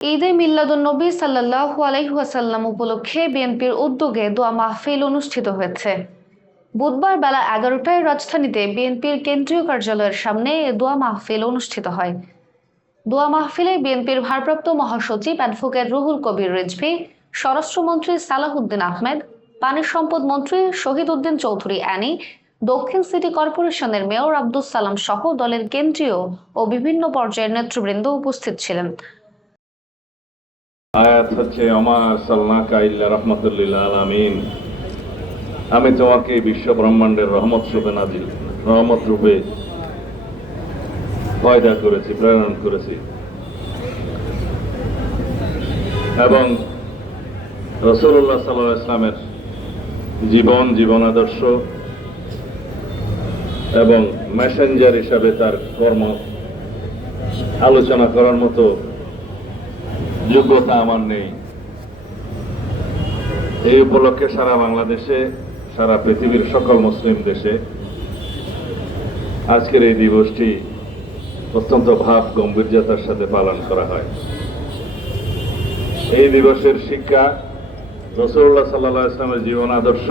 ঈদে মিলাদুন্নবী সাল্লাল্লাহু আলাইহি ওয়াসাল্লাম উপলক্ষে বিএনপির উদ্যোগে দোয়া মাহফিল অনুষ্ঠিত হয়েছে। বুধবার বেলা 11টায় রাজধানীতে বিএনপির কেন্দ্রীয় কার্যালয়ের সামনে এ দোয়া মাহফিল অনুষ্ঠিত হয়। দোয়া মাহফিলে বিএনপির ভারপ্রাপ্ত মহাসচিব অ্যাডভোকেট রুহুল কবির রিজভী, স্বরাষ্ট্রমন্ত্রী সালাহউদ্দিন আহমেদ, পানি সম্পদ মন্ত্রী শহীদ উদ্দিন চৌধুরী অ্যানি, দক্ষিণ সিটি কর্পোরেশনের মেয়র আব্দুস সালাম সহ দলের কেন্দ্রীয় ও বিভিন্ন পর্যায়ের নেতৃবৃন্দ উপস্থিত ছিলেন। আয়াত হচ্ছে ওমা আরসালনাকা ইল্লা রাহমাতাল লিল আলামিন। আমি তোমাকে বিশ্ব ব্রহ্মাণ্ডের রহমত রূপে পয়দা করেছি, প্রেরণ করেছি। এবং রাসূলুল্লাহ সাল্লাল্লাহু আলাইহি ওয়াসাল্লামের জীবন আদর্শ এবং মেসেঞ্জার হিসাবে তার কর্ম আলোচনা করার মতো যোগ্যতা আমার নেই। এই উপলক্ষে সারা বাংলাদেশে, সারা পৃথিবীর সকল মুসলিম দেশে আজকের এই দিবসটি অত্যন্ত ভাব গম্ভীর্যতার সাথে পালন করা হয়। এই দিবসের শিক্ষা রাসূলুল্লাহ সাল্লাল্লাহু আলাইহি ওয়াসাল্লামের জীবন আদর্শ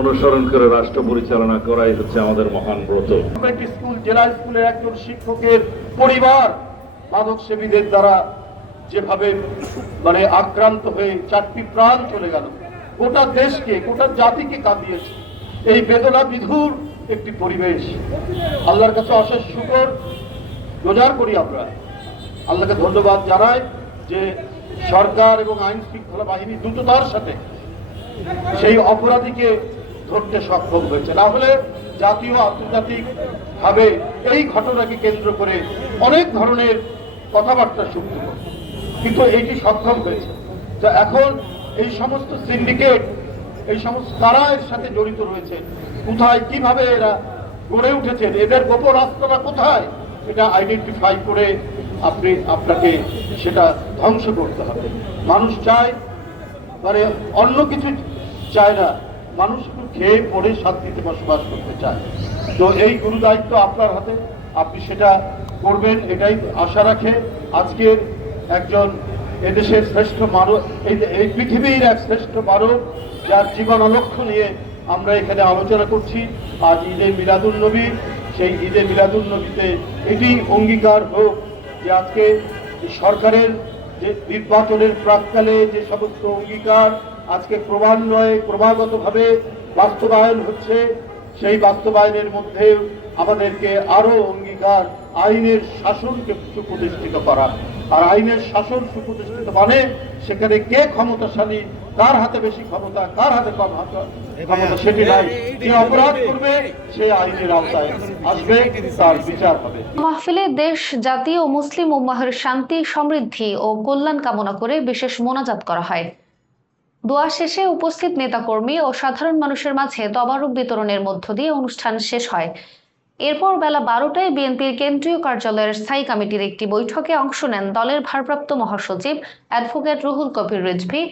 অনুসরণ করে রাষ্ট্র পরিচালনা করাই হচ্ছে আমাদের মহান ব্রত। জেলা স্কুলের একজন শিক্ষকের পরিবার মাদক সেবীদের দ্বারা যেভাবে আক্রান্ত হয়ে 4টি প্রাণ চলে গেল, গোটা দেশকে, গোটা জাতিকে কাঁদিয়েছে। এই বেদনা বিধুর একটি পরিবেশ। আল্লাহর কাছে অশেষ শুকর গুজার করি, আমরা আল্লাহকে ধন্যবাদ জানাই যে সরকার এবং আইন শৃঙ্খলা বাহিনী দ্রুততার সাথে সেই অপরাধীকে ধরতে সক্ষম হয়েছে। না হলে জাতীয় আন্তর্জাতিক ভাবে এই ঘটনাকে কেন্দ্র করে অনেক ধরনের কথাবার্তা শুনতে হবে, কিন্তু এইটি সক্ষম হয়েছে। তো এখন এই সমস্ত সিন্ডিকেট, এই সমস্ত তারা এর সাথে জড়িত রয়েছে, কোথায় কিভাবে এরা গড়ে উঠেছেন, এদের গোপন রাস্তাটা কোথায়, এটা আইডেন্টিফাই করে আপনাকে সেটা ধ্বংস করতে হবে। মানুষ চায় অন্য কিছু চায় না, মানুষ একটু খেয়ে পড়ে শান্তিতে বসবাস করতে চায়। তো এই গুরু দায়িত্ব আপনার হাতে, আপনি সেটা করবেন এটাই আশা রাখে আজকের একজন এদেশের শ্রেষ্ঠ মানব, এই পৃথিবীর এক শ্রেষ্ঠ মানব যার জীবন লক্ষ্য নিয়ে আমরা এখানে আলোচনা করছি। আজ ঈদে মিলাদুন্নবী, সেই ঈদে মিলাদুন্নবীতে এটি অঙ্গীকার হোক যে আজকে সরকারের যে নির্বাচনের প্রাক্কালে যে সমস্ত অঙ্গীকার আজকে ক্রমান্বয়ে ক্রমাগতভাবে বাস্তবায়ন হচ্ছে, সেই বাস্তবায়নের মধ্যে আমাদেরকে আরো অঙ্গীকার আইনের শাসনকে সুপ্রতিষ্ঠিত করা। আর আইনের শাসন সুপ্রতিষ্ঠিত মানে সেখানে কে ক্ষমতাশালী, কার হাতে বেশি ক্ষমতা, কার হাতে কম ক্ষমতা সেটি নাই। যে অপরাধ করবে সে আইনের আওতায় আসবে, তার বিচার হবে। মাহফিলে দেশ, জাতি ও মুসলিম উম্মাহের শান্তি, সমৃদ্ধি ও কল্যাণ কামনা করে বিশেষ মোনাজাত করা হয়। দোয়া শেষে উপস্থিত নেতাকর্মী ও সাধারণ মানুষের মাঝে তবারুক বিতরণের মধ্য দিয়ে অনুষ্ঠান শেষ হয়। এরপর বেলা 12টায় বিএনপির কেন্দ্রীয় কার্যালয়ের স্থায়ী কমিটির একটি বৈঠকে অংশ নেন দলের ভারপ্রাপ্ত মহাসচিব অ্যাডভোকেট রুহুল কবির রিজভী,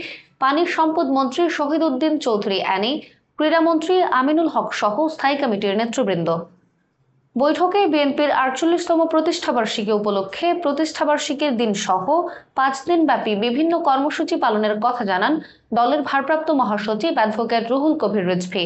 পানি সম্পদ মন্ত্রী শহীদ উদ্দিন চৌধুরী অ্যানি, ক্রীড়ামন্ত্রী আমিনুল হক সহ স্থায়ী কমিটির নেতৃবৃন্দ। বৈঠকে বিএনপির 48তম প্রতিষ্ঠাবার্ষিকী উপলক্ষে প্রতিষ্ঠাবার্ষিকীর দিন সহ 5 দিন ব্যাপী বিভিন্ন কর্মসূচি পালনের কথা জানান দলের ভারপ্রাপ্ত মহাসচিব অ্যাডভোকেট রুহুল কবির রিজভী।